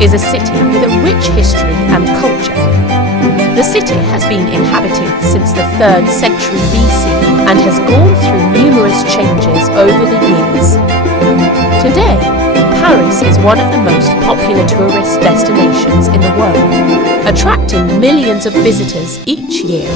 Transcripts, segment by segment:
is a city with a rich history and culture. The city has been inhabited since the 3rd century BC and has gone through numerous changes over the years. Today, Paris is one of the most popular tourist destinations in the world, attracting millions of visitors each year.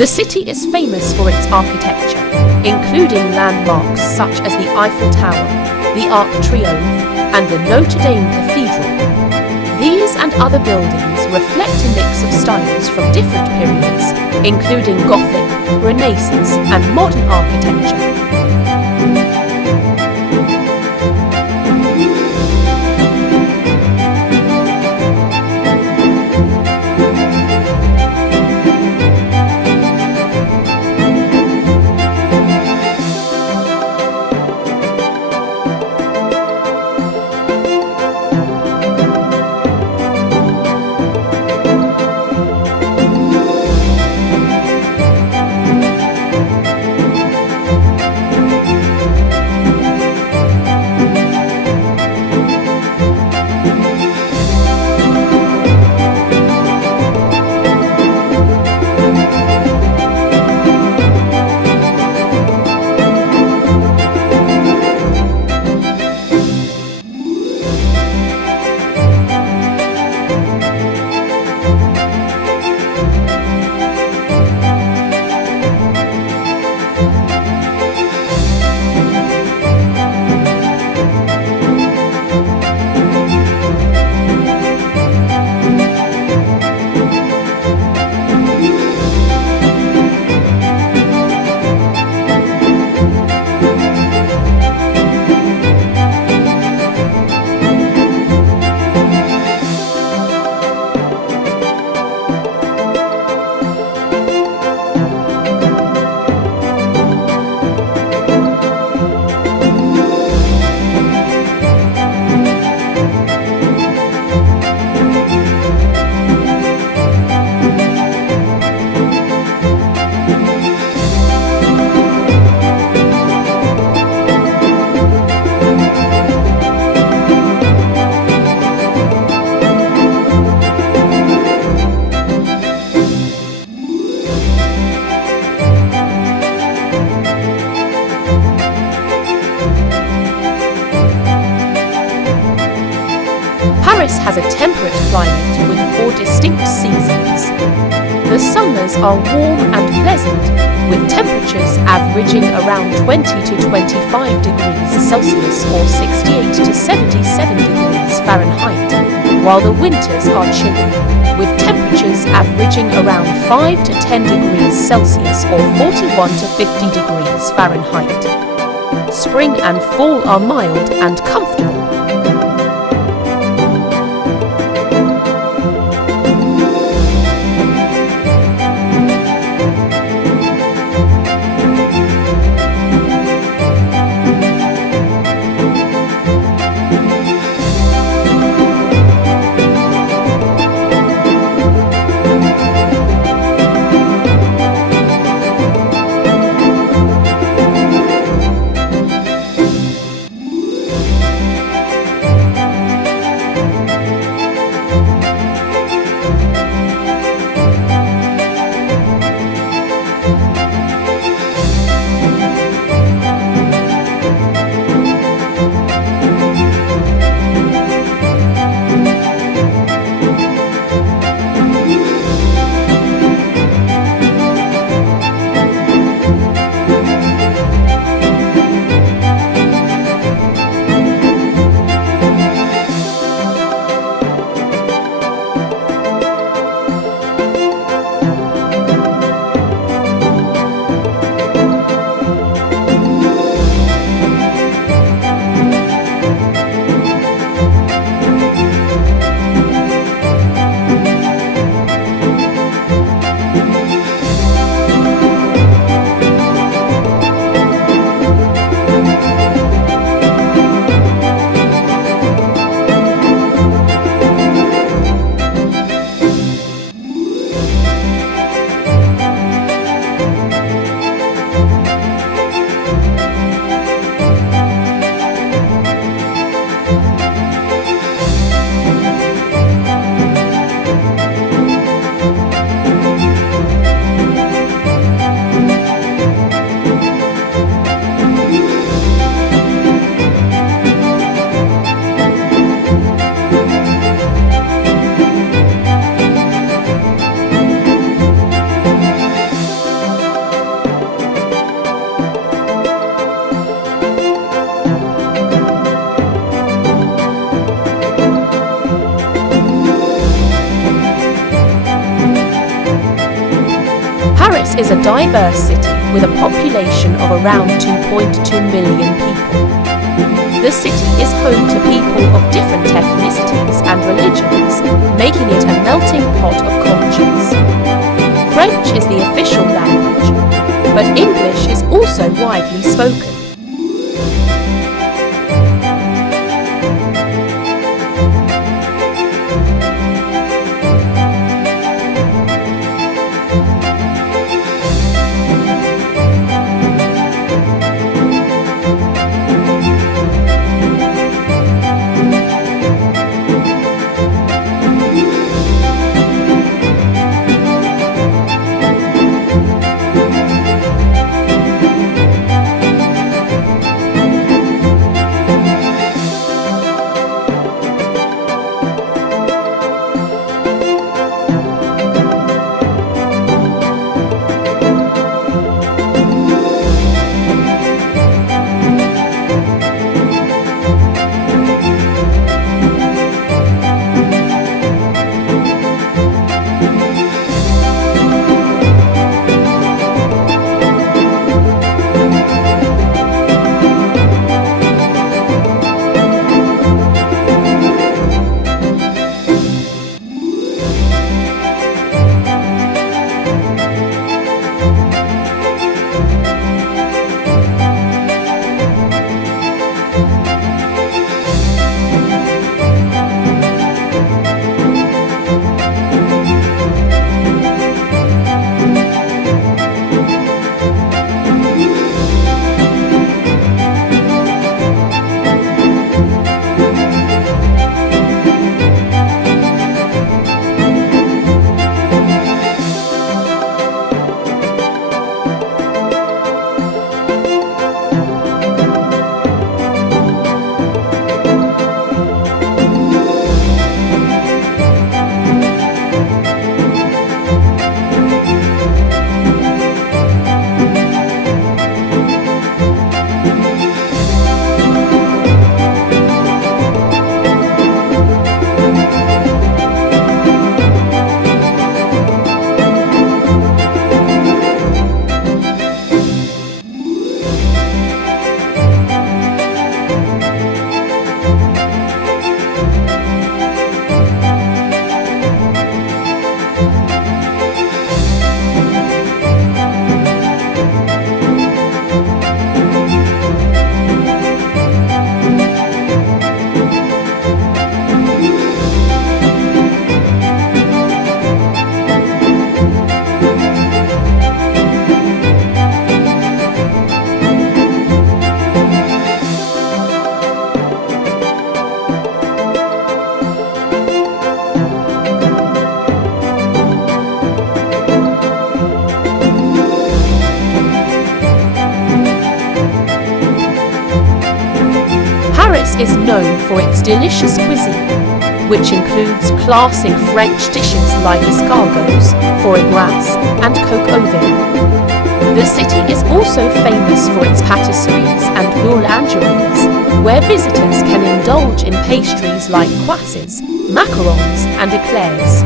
The city is famous for its architecture, including landmarks such as the Eiffel Tower, the Arc de Triomphe, and the Notre Dame Cathedral. These and other buildings reflect a mix of styles from different periods, including Gothic, Renaissance, and modern architecture. Paris has a temperate climate with 4 distinct seasons. The summers are warm and pleasant, with temperatures averaging around 20 to 25 degrees Celsius or 68 to 77 degrees Fahrenheit, while the winters are chilly, with temperatures averaging around 5 to 10 degrees Celsius or 41 to 50 degrees Fahrenheit. Spring and fall are mild and comfortable. Paris is a diverse city with a population of around 2.2 million people. The city is home to people of different ethnicities and religions, making it a melting pot of cultures. French is the official language, but English is also widely spoken. Paris is known for its delicious cuisine, which includes classic French dishes like escargots, foie gras, and coq au vin. The city is also famous for its patisseries and boulangeries, where visitors can indulge in pastries like croissants, macarons, and eclairs.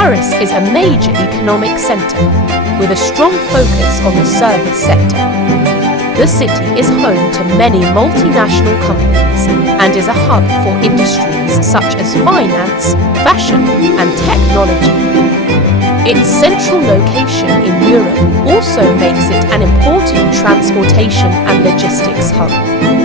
Paris is a major economic centre, with a strong focus on the service sector. The city is home to many multinational companies and is a hub for industries such as finance, fashion, and technology. Its central location in Europe also makes it an important transportation and logistics hub.